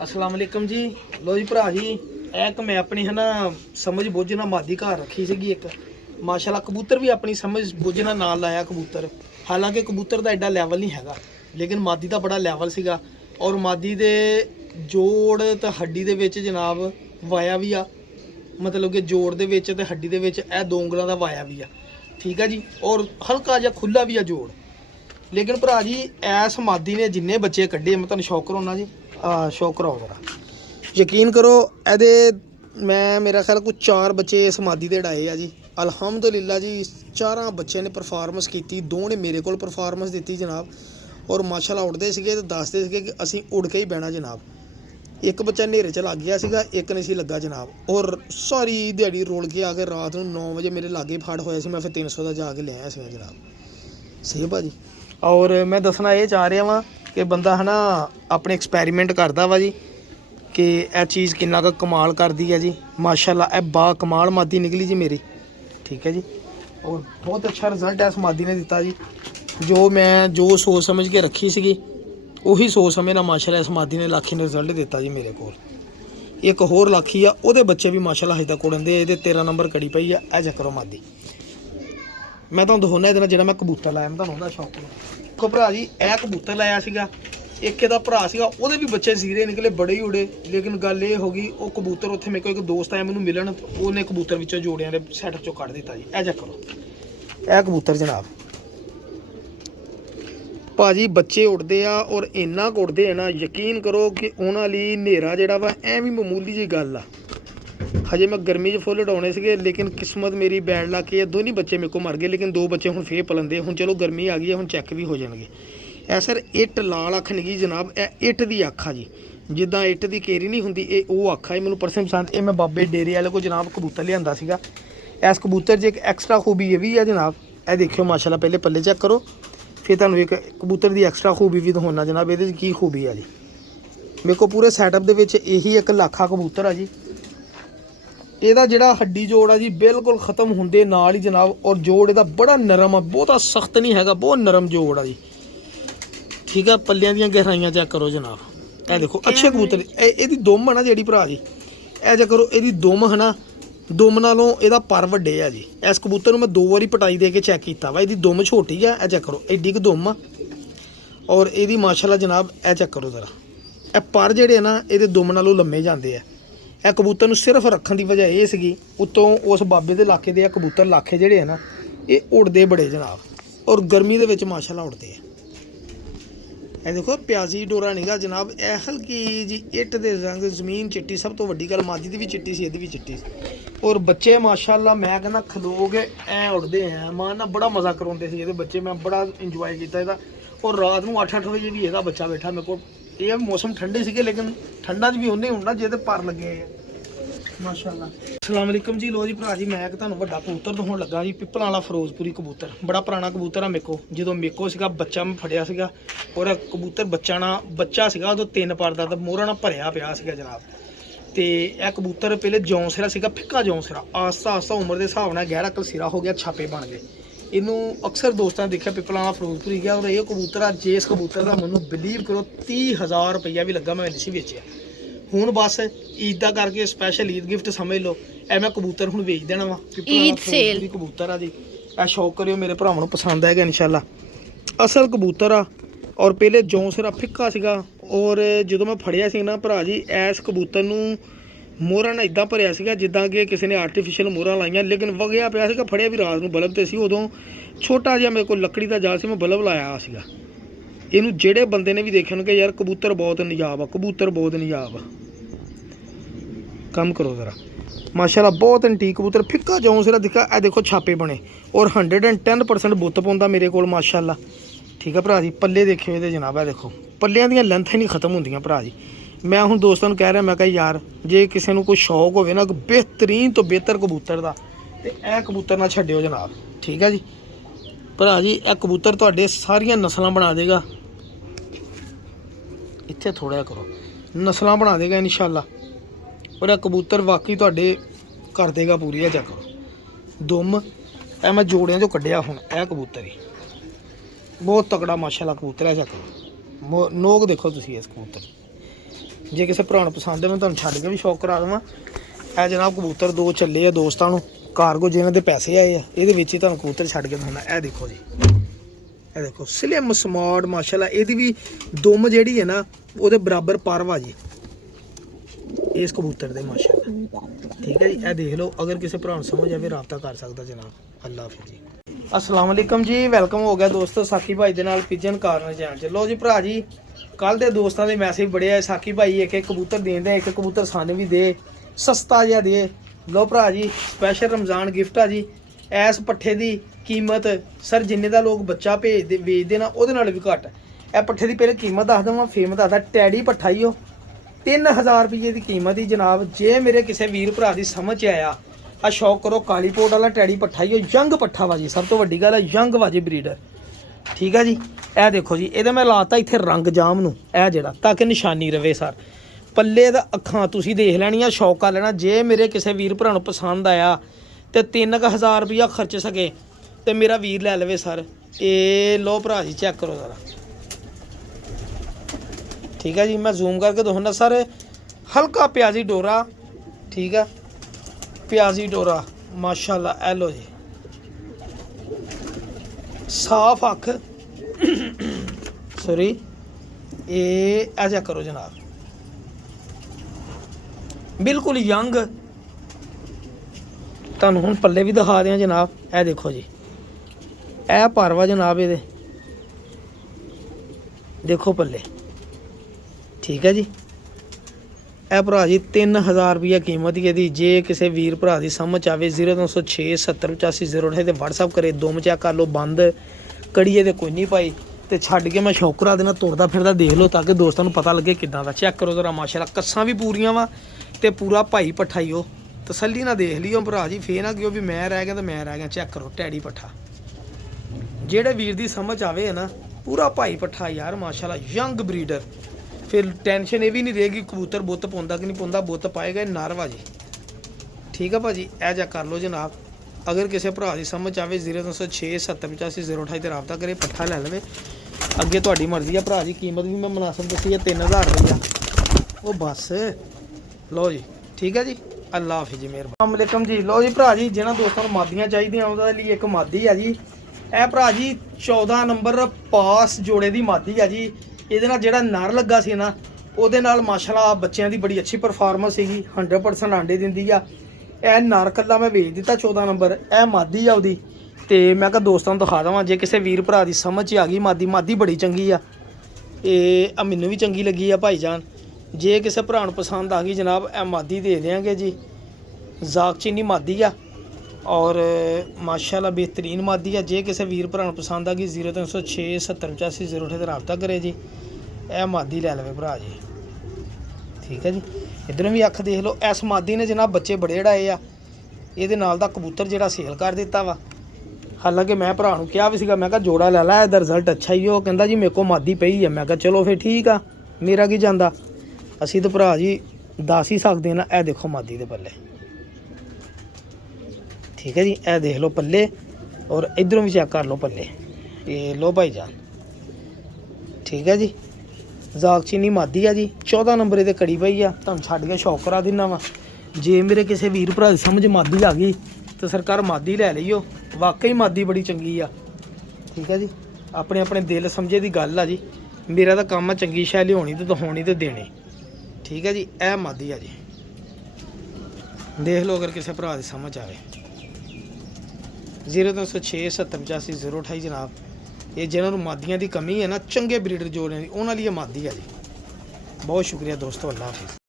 अस्सलाम वालेकुम जी। लो जी भरा जी, एक मैं अपनी है ना समझ बुझ ना मादी घर रखी सीगी एक। माशाल्लाह कबूतर भी अपनी समझ बुझ नाल लाया कबूतर। हालांकि कबूतर का एडा लैवल नहीं हैगा, लेकिन मादी का बड़ा लैवल सीगा। और मादी दे जोड़ ते हड्डी दे विच जनाब वाया भी आ, मतलब कि जोड़ दे विच ते हड्डी दे विच ए दो ਉਂਗਲਾਂ ਦਾ वाया भी आ, ठीक है जी। और हल्का जिहा खुला भी आ जोड़। लेकिन भरा जी ऐस मादी ने जिन्ने बच्चे कड्ढे, मैं तुहानूं शौक कराउना जी, शौक कराओ जरा। यकीन करो एदे मैं मेरा ख्याल कुछ 4 बच्चे इस मादी दे डाए आ जी। अलहमदुलिल्लाह जी 4 बच्चे ने परफॉर्मेंस की, 2 ने मेरे को परफॉर्मेंस दी जनाब। और माशाल्लाह उड़ते सीगे ते दसदे सीगे कि असीं उड़ के ही बहना जनाब। एक बच्चा नेरे च लग गया सीगा, एक नहीं सी लगा जनाब। और सारी दिहाड़ी रोल के आके रात नूं 9 वजे मेरे लागे फड़ होया सी। मैं फिर 300 का जाके ले आया सी जनाब। सही भाजी। और मैं दसना ये चाह रहा वां कि बंदा है ना अपने एक्सपैरीमेंट करता वा जी कि यह चीज़ किन्ना का कमाल करती है जी। माशाल्लाह ए बा कमाल मादी निकली जी मेरी, ठीक है जी। और बहुत अच्छा रिजल्ट इस मादी ने दिता जी। जो सोच समझ के रखी सी उही सोच समझ ना माशाल्लाह इस मादी ने लाखी ने रिजल्ट दिता जी मेरे को। एक होर लाखी आ, ਉਹਦੇ बच्चे भी माशाल्लाह हज तक उड़न दे। ये 13 नंबर कड़ी पई आ। ए चक्करो मादी मैं तुहानूं दिखाउणा ਇਹਦੇ ਨਾਲ ਜਿਹੜਾ मैं कबूतर लाया, मैं तुहानूं ਉਹਦਾ शौक देखो भरा जी। ਇਹ कबूतर लाया सीगा, एक ਇਹਦਾ ਭਰਾ ਸੀਗਾ, ਉਹਦੇ ਵੀ ਬੱਚੇ ਸੀਰੇ ਨਿਕਲੇ, ਬੜੇ ਹੀ ਉੜੇ। ਲੇਕਿਨ ਗੱਲ ਇਹ ਹੋ ਗਈ ਉਹ ਕਬੂਤਰ ਉੱਥੇ ਮੇਰੇ ਕੋਲ ਇੱਕ ਦੋਸਤ ਆਇਆ ਮੈਨੂੰ ਮਿਲਣ, ਉਹਨੇ ਕਬੂਤਰ ਵਿੱਚੋਂ ਜੋੜਿਆਂ ਦੇ ਸੈਟ ਚੋਂ ਕੱਢ ਦਿੱਤਾ ਜੀ। ਇਹ ਚੈੱਕ ਕਰੋ ਇਹ ਕਬੂਤਰ ਜਨਾਬ। ਭਾਜੀ ਬੱਚੇ ਉੱਡਦੇ ਆ ਔਰ ਇੰਨਾ ਕੁ ਉੱਡਦੇ ਆ ਨਾ, ਯਕੀਨ ਕਰੋ ਕਿ ਉਹਨਾਂ ਲਈ ਹਨੇਰਾ ਜਿਹੜਾ ਵਾ ਐਵੇਂ ਮਾਮੂਲੀ ਜਿਹੀ ਗੱਲ ਆ। ਹਜੇ ਮੈਂ ਗਰਮੀ 'ਚ ਫੁੱਲ ਉਡਾਉਣੇ ਸੀਗੇ, ਲੇਕਿਨ ਕਿਸਮਤ ਮੇਰੀ ਬੈਡ ਲਾ ਕੇ ਦੋਨੇ ਬੱਚੇ ਮੇਰੇ ਕੋਲ ਮਰ ਗਏ। ਲੇਕਿਨ 2 ਬੱਚੇ ਹੁਣ ਫੇਰ ਪਲੰਦੇ। ਹੁਣ ਚਲੋ ਗਰਮੀ ਆ ਗਈ ਹੈ, ਹੁਣ ਚੈੱਕ ਵੀ ਹੋ ਜਾਣਗੇ। ਇਹ ਸਰ ਇੱਟ ਲਾਲ ਅੱਖ ਨਹੀਂ ਜਨਾਬ, ਇਹ ਇੱਟ ਦੀ ਅੱਖ ਆ ਜੀ। ਜਿੱਦਾਂ ਇੱਟ ਦੀ ਕੇਰੀ ਨਹੀਂ ਹੁੰਦੀ, ਇਹ ਉਹ ਅੱਖ ਆ। ਇਹ ਮੈਨੂੰ ਪਰਸਨ ਪਸੰਦ। ਇਹ ਮੈਂ ਬਾਬੇ ਡੇਰੇ ਵਾਲੇ ਕੋਲ ਜਨਾਬ ਕਬੂਤਰ ਲਿਆਂਦਾ ਸੀਗਾ। ਇਸ ਕਬੂਤਰ 'ਚ ਇੱਕ ਐਕਸਟਰਾ ਖੂਬੀ ਇਹ ਵੀ ਆ ਜਨਾਬ। ਇਹ ਦੇਖਿਓ ਮਾਸ਼ਾਅੱਲਾ, ਪਹਿਲੇ ਪੱਲੇ ਚੈੱਕ ਕਰੋ, ਫਿਰ ਤੁਹਾਨੂੰ ਇੱਕ ਕਬੂਤਰ ਦੀ ਐਕਸਟਰਾ ਖੂਬੀ ਵੀ ਦਿਖਾਉਣਾ ਜਨਾਬ। ਇਹਦੇ 'ਚ ਕੀ ਖੂਬੀ ਆ ਜੀ। ਮੇਰੇ ਕੋਲ ਪੂਰੇ ਸੈਟਅਪ ਦੇ ਵਿੱਚ ਇਹੀ ਇੱਕ ਲੱਖਾ ਕਬੂਤਰ ਆ ਜੀ। ਇਹਦਾ ਜਿਹੜਾ ਹੱਡੀ ਜੋੜ ਆ ਜੀ ਬਿਲਕੁਲ ख़त्म ਹੁੰਦੇ ਨਾਲ ਹੀ ਜਨਾਬ। ਔਰ ਜੋੜ ਇਹਦਾ ਬੜਾ ਨਰਮ ਆ, ਬਹੁਤਾ ਸਖਤ ਨਹੀਂ ਹੈਗਾ, ਬਹੁਤ ਨਰਮ ਜੋੜ ਆ ਜੀ, ਠੀਕ ਆ। ਪੱਲਿਆਂ ਦੀਆਂ ਗਹਿਰਾਈਆਂ ਚੈੱਕ ਕਰੋ ਜਨਾਬ। ਇਹ ਦੇਖੋ ਅੱਛੇ ਕਬੂਤਰ। ਇਹਦੀ ਦੁਮ ਆ ਨਾ ਜਿਹੜੀ ਭਰਾ ਜੀ, ਇਹ ਚੈੱਕ ਕਰੋ ਇਹਦੀ ਦੁਮ ਹੈ ਨਾ, ਦੁਮ ਨਾਲੋਂ ਇਹਦਾ ਪਰ ਵੱਡੇ ਆ ਜੀ। ਇਸ ਕਬੂਤਰ ਨੂੰ ਮੈਂ 2 ਵਾਰੀ ਪਟਾਈ ਦੇ ਕੇ ਚੈੱਕ ਕੀਤਾ ਵਾ। ਇਹਦੀ ਦੁਮ ਛੋਟੀ ਆ, ਇਹ ਚੈੱਕ ਕਰੋ ਐਡੀ ਕੁ ਦੁਮ ਆ। ਔਰ ਇਹਦੀ ਮਾਸ਼ਾਅੱਲਾ ਜਨਾਬ ਇਹ ਚੈੱਕ ਕਰੋ ਜ਼ਰਾ, ਇਹ ਪਰ ਜਿਹੜੇ ਆ ਨਾ ਇਹਦੇ ਦੁਮ ਨਾਲੋਂ ਲੰਮੇ ਜਾਂਦੇ ਆ। ਇਹ ਕਬੂਤਰ ਨੂੰ ਸਿਰਫ ਰੱਖਣ ਦੀ ਵਜ੍ਹਾ ਇਹ ਸੀਗੀ, ਉੱਤੋਂ ਉਸ ਬਾਬੇ ਦੇ ਇਲਾਕੇ ਦੇ ਆ ਕਬੂਤਰ ਲਾਖੇ ਜਿਹੜੇ ਆ ਨਾ, ਇਹ ਉੜਦੇ ਬੜੇ ਜਨਾਬ। ਔਰ ਗਰਮੀ ਦੇ ਵਿੱਚ ਮਾਸ਼ਾਅੱਲਾ ਉੜਦੇ ਆ। ਇਹ ਦੇਖੋ ਪਿਆਜ਼ੀ ਡੋਰਾ ਨੀਗਾ ਜਨਾਬ, ਇਹ ਹਲਕੀ ਜੀ ਇੱਟ ਦੇ ਰੰਗ, ਜ਼ਮੀਨ ਚਿੱਟੀ। ਸਭ ਤੋਂ ਵੱਡੀ ਗੱਲ ਮਾਦੀ ਦੀ ਵੀ ਚਿੱਟੀ ਸੀ, ਇਹਦੀ ਵੀ ਚਿੱਟੀ ਸੀ। ਔਰ ਬੱਚੇ ਮਾਸ਼ਾਅੱਲਾ ਮੈਂ ਕਹਿੰਦਾ ਖਲੋ ਕੇ ਐ ਉੜਦੇ ਆ ਮਾਂ ਨਾਲ, ਬੜਾ ਮਜ਼ਾ ਕਰਾਉਂਦੇ ਸੀ ਇਹਦੇ ਬੱਚੇ। ਮੈਂ ਬੜਾ ਇੰਜੋਏ ਕੀਤਾ ਇਹਦਾ। ਔਰ ਰਾਤ ਨੂੰ 8-8 ਵਜੇ ਵੀ ਇਹਦਾ ਬੱਚਾ ਬੈਠਾ ਮੇਰੇ ਕੋਲ। ਇਹ ਮੌਸਮ ਠੰਡੇ ਸੀਗੇ, ਲੇਕਿਨ ਠੰਡਾ 'ਚ ਵੀ ਉਹਨੇ ਹੁੰਦਾ ਜਿਹਦੇ ਪਰ ਲੱਗੇ ਆ ਮਾਸ਼ਾਅੱਲਾ। अस्सलाम वालेकुम जी। लो जी भरा जी, मैं ਤੁਹਾਨੂੰ ਵੱਡਾ ਕਬੂਤਰ ਦਿਖਾਉਣ ਲੱਗਾ ਜੀ। ਪਿੱਪਲਾਂ ਵਾਲਾ ਫਿਰੋਜ਼ਪੁਰੀ ਕਬੂਤਰ, ਬੜਾ ਪੁਰਾਣਾ ਕਬੂਤਰ ਆ ਮੇਰੇ ਕੋਲ। ਜਦੋਂ ਮੇਰੇ ਕੋਲ ਸੀਗਾ ਬੱਚਾ ਮੈਂ ਫੜਿਆ ਸੀਗਾ, ਔਰ ਕਬੂਤਰ ਬੱਚਾ ਸੀਗਾ ਉਦੋਂ 3 ਪਰ ਦਾ, ਮੋਹਰਾਂ ਨਾਲ ਭਰਿਆ ਪਿਆ ਸੀਗਾ ਜਨਾਬ। ਤੇ ਇਹ ਕਬੂਤਰ ਪਹਿਲੇ ਜੌਂਸਿਰਾ ਸੀਗਾ, ਫਿੱਕਾ ਜੌਂਸਿਰਾ। ਆਸਤਾ ਆਸਤਾ ਉਮਰ ਦੇ ਹਿਸਾਬ ਨਾਲ ਗਹਿਰਾ ਕਲਸੀਰਾ ਹੋ ਗਿਆ, ਛਾਪੇ ਬਣ ਗਏ। ਇਹਨੂੰ ਅਕਸਰ ਦੋਸਤਾਂ ਨੇ ਦੇਖਿਆ ਪਿੱਪਲਾਂ ਵਾਲਾ ਫਿਰੋਜ਼ਪੁਰੀ ਗਿਆ। ਔਰ ਇਹ ਕਬੂਤਰ ਆ, ਜਿਸ ਕਬੂਤਰ ਦਾ ਮੈਨੂੰ ਬਿਲੀਵ ਕਰੋ 30,000 ਰੁਪਈਆ ਵੀ ਲੱਗਾ, ਮੈਂ ਨਹੀਂ ਸੀ ਵੇਚਿਆ। ਹੁਣ ਬਸ ਈਦ ਦਾ ਕਰਕੇ ਸਪੈਸ਼ਲ ਈਦ ਗਿਫਟ ਸਮਝ ਲਓ। ਇਹ ਮੈਂ ਕਬੂਤਰ ਹੁਣ ਵੇਚ ਦੇਣਾ ਵਾ। ਈਦ ਸੇਲ ਕਬੂਤਰ ਆ ਜੀ। ਇਹ ਸ਼ੌਕ ਕਰਿਓ, ਮੇਰੇ ਭਰਾਵਾਂ ਨੂੰ ਪਸੰਦ ਆਏਗਾ ਇਨਸ਼ਾਅੱਲਾ। ਅਸਲ ਕਬੂਤਰ ਆ ਔਰ ਪਹਿਲੇ ਜੌਂਸਿਰਾ ਫਿੱਕਾ ਸੀਗਾ। ਔਰ ਜਦੋਂ ਮੈਂ ਫੜਿਆ ਸੀ ਨਾ ਭਰਾ ਜੀ, ਇਸ ਕਬੂਤਰ ਨੂੰ ਮੋਹਰਾਂ ਨਾਲ ਇਦਾਂ ਭਰਿਆ ਸੀਗਾ ਜਿੱਦਾਂ ਕਿ ਕਿਸੇ ਨੇ ਆਰਟੀਫਿਸ਼ੀਅਲ ਮੋਹਰਾਂ ਲਾਈਆਂ, ਲੇਕਿਨ ਵਗਿਆ ਪਿਆ ਸੀਗਾ। ਫੜਿਆ ਵੀ ਰਾਤ ਨੂੰ ਬਲਬ ਤੇ ਸੀ। ਉਦੋਂ ਛੋਟਾ ਜਿਹਾ ਮੇਰੇ ਕੋਲ ਲੱਕੜੀ ਦਾ ਜਾਲ ਸੀ, ਮੈਂ ਬਲਬ ਲਾਇਆ ਸੀਗਾ। ਇਹਨੂੰ ਜਿਹੜੇ ਬੰਦੇ ਨੇ ਵੀ ਦੇਖਿਆ ਉਹਨੂੰ ਕਿ ਯਾਰ ਕਬੂਤਰ ਬਹੁਤ ਨਿਜਾਬ ਆ, ਕਬੂਤਰ ਬਹੁਤ ਨਿਜਾਬ ਆ। ਕੰਮ ਕਰੋ ਜ਼ਰਾ ਮਾਸ਼ਾਅੱਲਾ, ਬਹੁਤ ਐਂਟੀਕ ਕਬੂਤਰ, ਫਿੱਕਾ ਜੌਂਸਿਰਾ ਦਿਖਾ। ਇਹ ਦੇਖੋ ਛਾਪੇ ਬਣੇ ਔਰ 110% ਬੁੱਤ ਪਾਉਂਦਾ ਮੇਰੇ ਕੋਲ ਮਾਸ਼ਾਅੱਲਾ, ਠੀਕ ਆ ਭਰਾ ਜੀ। ਪੱਲੇ ਦੇਖਿਓ ਇਹਦੇ ਜਨਾਬ, ਇਹ ਦੇਖੋ ਪੱਲਿਆਂ ਦੀਆਂ ਲੈਂਥਾਂ ਹੀ ਨਹੀਂ ਖ਼ਤਮ ਹੁੰਦੀਆਂ ਭਰਾ ਜੀ। ਮੈਂ ਹੁਣ ਦੋਸਤਾਂ ਨੂੰ ਕਹਿ ਰਿਹਾ, ਮੈਂ ਕਿਹਾ ਯਾਰ ਜੇ ਕਿਸੇ ਨੂੰ ਕੋਈ ਸ਼ੌਕ ਹੋਵੇ ਨਾ ਬਿਹਤਰੀਨ ਤੋਂ ਬਿਹਤਰ ਕਬੂਤਰ ਦਾ, ਤੇ ਇਹ ਕਬੂਤਰ ਨਾ ਛੱਡਿਓ ਜਨਾਬ, ਠੀਕ ਆ ਜੀ ਭਰਾ ਜੀ। ਇਹ ਕਬੂਤਰ ਤੁਹਾਡੇ ਸਾਰੀਆਂ ਨਸਲਾਂ ਬਣਾ ਦੇਗਾ। ਇੱਥੇ ਥੋੜ੍ਹਾ ਕਰੋ, ਨਸਲਾਂ ਬਣਾ ਦੇਗਾ ਇਨਸ਼ਾਅੱਲਾ। ਔਰ ਇਹ ਕਬੂਤਰ ਵਾਕਈ ਤੁਹਾਡੇ ਕਰ ਦੇਗਾ ਪੂਰੀ। ਇਹ ਚੈੱਕ ਕਰੋ ਦੁਮ, ਇਹ ਮੈਂ ਜੋੜਿਆਂ 'ਚੋਂ ਕੱਢਿਆ ਹੁਣ। ਇਹ ਕਬੂਤਰ ਹੀ ਬਹੁਤ ਤਕੜਾ ਮਾਸ਼ਾਅੱਲਾ ਕਬੂਤਰ ਹੈ। ਚੈੱਕ ਕਰੋ ਨੋਕ ਦੇਖੋ ਤੁਸੀਂ ਇਸ ਕਬੂਤਰ। ਜੇ ਕਿਸੇ ਭਰਾ ਨੂੰ ਪਸੰਦ ਹੈ ਮੈਂ ਤੁਹਾਨੂੰ ਛੱਡ ਕੇ ਵੀ ਸ਼ੌਕ ਕਰਾ ਦੇਵਾਂ। ਇਹ ਜਨਾਬ ਕਬੂਤਰ 2 ਚੱਲੇ ਆ ਦੋਸਤਾਂ ਨੂੰ ਕਾਰਗੋ, ਜਿਹਨਾਂ ਦੇ ਪੈਸੇ ਆਏ ਆ ਇਹਦੇ ਵਿੱਚ ਹੀ ਤੁਹਾਨੂੰ ਕਬੂਤਰ ਛੱਡ ਕੇ ਦਿਖਾਉਣਾ। ਇਹ ਦੇਖੋ ਜੀ, ਇਹ ਦੇਖੋ ਸਲਿਮ ਸਮਾਰਟ ਮਾਸ਼ਾਅੱਲਾ। ਇਹਦੀ ਵੀ ਦੁਮ ਜਿਹੜੀ ਹੈ ਨਾ ਉਹਦੇ ਬਰਾਬਰ ਪਰਵਾ ਜੀ ਇਸ ਕਬੂਤਰ ਦੇ ਮਾਸ਼ਾਅੱਲਾ। ਠੀਕ ਹੈ ਜੀ, ਇਹ ਦੇਖ ਲਓ। ਅਗਰ ਕਿਸੇ ਭਰਾ ਨੂੰ ਸਮਝ ਆਵੇ ਰਾਬਤਾ ਕਰ ਸਕਦਾ ਜਨਾਬ। ਅੱਲਾ ਹਾਫਿਜ਼ ਜੀ। अस्सलाम वालेकुम जी, वेलकम हो गया दोस्तों साकी भाई दे नाल पिजन कार्नर चैनल च। लो जी भरा जी, कल दे दोस्तों के मैसेज बड़े आए, साकी भाई एक एक कबूतर देंदे, एक कबूतर सानू भी दे, सस्ता जिहा दे। लो भरा जी, स्पैशल रमज़ान गिफ्ट आ जी। इस पट्ठे की कीमत सर जिन्ने दा लोग बच्चा भेजते बेचते ना ਉਹਦੇ ਨਾਲ भी घट। ਇਹ पट्ठे की पहले कीमत दस देवां, फेम दसदा। टैडी पट्ठा ही 3000 रुपये की कीमत ही जनाब। जे मेरे किसी वीर भरा की समझ आया आ शौक करो, काली पोट वाला टैडी पट्ठा ही यंग पट्ठा वा जी। सब तो वड्डी गल है यंग वा जी ब्रीडर। ठीक है जी, ए देखो जी, ये मैं लाता इत्थे रंग जाम नूं, ए जेड़ा ताकि निशानी रवे सर। पल्ले दा अखां तुसीं देख लैणियां, शौक कर लेना। जे मेरे किसी वीर भरा नूं पसंद आया तो 3000 रुपया खर्च सके तो मेरा वीर लै लवे सर। ये लो भरा जी, चेक करो जरा। ठीक है जी, मैं जूम करके दिखाना सर। हल्का प्याजी डोरा, ठीक है, प्याजी डोरा माशाल्लाह। ए लो जी, साफ अख सॉरी, ये ऐसा करो जनाब, बिल्कुल यंग। तुहानूं हुण पल्ले भी दिखा दें जनाब। ए देखो जी, ए परवा जनाब, ये देखो पल्ले। ठीक है जी, ਇਹ ਭਰਾ ਜੀ 3000 रुपया कीमत ही ਇਹਦੀ। ਜੇ ਕਿਸੇ ਵੀਰ ਭਰਾ ਦੀ ਸਮਝ ਆਵੇ 0906 70 85 08 ਤੇ WhatsApp ਕਰੇ। ਦੁਮ ਚੈੱਕ ਕਰ ਲਓ, ਬੰਦ ਕੜੀਏ ਤੇ ਕੋਈ ਨਹੀਂ ਪਾਈ ਤੇ ਛੱਡ ਕੇ ਮੈਂ ਸ਼ੌਕਰਾ ਦੇਣਾ ਤੁਰਦਾ ਫਿਰਦਾ ਦੇਖ ਲਓ ਤਾਂ ਕਿ ਦੋਸਤਾਂ ਨੂੰ ਪਤਾ ਲੱਗੇ ਕਿੱਦਾਂ ਦਾ। ਚੈੱਕ ਕਰੋ ਜ਼ਰਾ ਮਾਸ਼ਾਅੱਲਾ, ਕੱਸਾਂ ਵੀ ਪੂਰੀਆਂ ਵਾ ਤੇ ਪੂਰਾ ਭਾਈ ਪੱਠਾ ਹੀ। ਉਹ ਤਸੱਲੀ ਨਾਲ ਦੇਖ ਲਿਓ ਭਰਾ ਜੀ, ਫੇਰ ਨਾ ਕਿਉਂ ਵੀ ਮੈਂ ਰਹਿ ਗਿਆ ਤਾਂ ਮੈਂ ਰਹਿ ਗਿਆ। ਚੈੱਕ ਕਰੋ ਟੈਡੀ ਪੱਠਾ, ਜਿਹੜੇ ਵੀਰ ਦੀ ਸਮਝ ਆਵੇ ਨਾ, ਪੂਰਾ ਭਾਈ ਪੱਠਾ ਯਾਰ ਮਾਸ਼ਾਅੱਲਾ, ਯੰਗ ਬਰੀਡਰ। फिर टेंशन ये भी नहीं रहेगी कबूतर बुत पाउंदा कि नहीं पाउंदा, बुत पाएगा नार भाजी। ठीक है भाजी, ए जा कर लो जनाब। अगर किसी भरा की समझ आवे 0906 70 85 08 ते राबता करे, पट्ठा लै लवे। अगे तुहाडी मर्जी है। भरा जी कीमत भी मैं मुनासिब दसी है 3000 रुपया। वो बस लो जी, ठीक है जी। अल्लाह हाफिज़ जी, मेहरबानी। अस्सलाम वालेकुम जी। लो जी भरा जी, जिन्हां दोस्तों नूं मादियां चाहिदियां उहदे लई एक मादी है जी। ए भरा जी 14 नंबर पास जोड़े की मादी है जी। ਇਹਦੇ ਨਾਲ ਜਿਹੜਾ ਨਰ ਲੱਗਾ ਸੀ ਨਾ, ਉਹਦੇ ਨਾਲ ਮਾਸ਼ਾਅੱਲਾ ਬੱਚਿਆਂ ਦੀ ਬੜੀ ਅੱਛੀ ਪਰਫਾਰਮੈਂਸ ਸੀਗੀ। 100% ਆਂਡੇ ਦਿੰਦੀ ਆ। ਇਹ ਨਰ ਕੱਲਾ ਮੈਂ ਵੇਚ ਦਿੱਤਾ 14 ਨੰਬਰ। ਇਹ ਮਾਦੀ ਆ ਉਹਦੀ, ਤੇ ਮੈਂ ਕਿਹਾ ਦੋਸਤਾਂ ਨੂੰ ਦਿਖਾ ਦੇਵਾਂ। ਜੇ ਕਿਸੇ ਵੀਰ ਭਰਾ ਦੀ ਸਮਝ 'ਚ ਆ ਗਈ ਮਾਦੀ ਬੜੀ ਚੰਗੀ ਆ। ਇਹ ਮੈਨੂੰ ਵੀ ਚੰਗੀ ਲੱਗੀ ਆ ਭਾਈਜਾਨ। ਜੇ ਕਿਸੇ ਭਰਾ ਨੂੰ ਪਸੰਦ ਆ ਗਈ ਜਨਾਬ, ਇਹ ਮਾਦੀ ਦੇ ਦੇਵਾਂਗੇ ਜੀ। ਜ਼ਾਕ ਚੀਨੀ ਮਾਦੀ ਆ और माशाल्लाह बेहतरीन मादी है। जे किसी वीर भरा पसंद आ गई 0306 70 85 08 ते राबता करे जी। यह मादी लै लवे भरा जी। ठीक है जी, इधरों भी अख देख लो। इस मादी ने जनाब बच्चे बड़े जड़ाए आ। ये नाल दा कबूतर जिहड़ा सेल कर दिता वा। हालांकि मैं भरा नूं कहा भी सीगा, मैं कहा जोड़ा लै ला, इहदा रिजल्ट अच्छा ही। वो कहंदा जी मेरे को मादी पई है। मैं कहा चलो फिर ठीक आ, मेरा की जांदा। असीं तो भरा जी दस ही सकदे ना। यह देखो मादी दे पल्ले। ठीक है जी, ए देख लो पल्ले, और इधरों भी चेक कर लो पल्ले। ये लो भाई जान। ठीक है जी, जाग चीनी मादी है जी। 14 नंबर ये कड़ी पई आ। तुहानूं छड्ड के शौक करा दिना वा। जे मेरे किसी वीर भरा दी समझ मादी आ गई तो सरकार मादी लै लईओ। वाकई मादी बड़ी चंगी आ। ठीक है जी, अपने अपने दिल समझे की गल आ जी। मेरा तो काम है चंगी शै लियानी तो दिखानी तो देनी। ठीक है जी, ए मादी आ जी। देख लो अगर किसी भरा दी समझ आए। 0306 70 85 08 जनाब। ये जिन्होंने मादियाँ की कमी है ना, चंगे ब्रीडर जोड़े उन्होंने लिए मादी है जी। बहुत शुक्रिया दोस्तों, अल्लाह हाफिज़।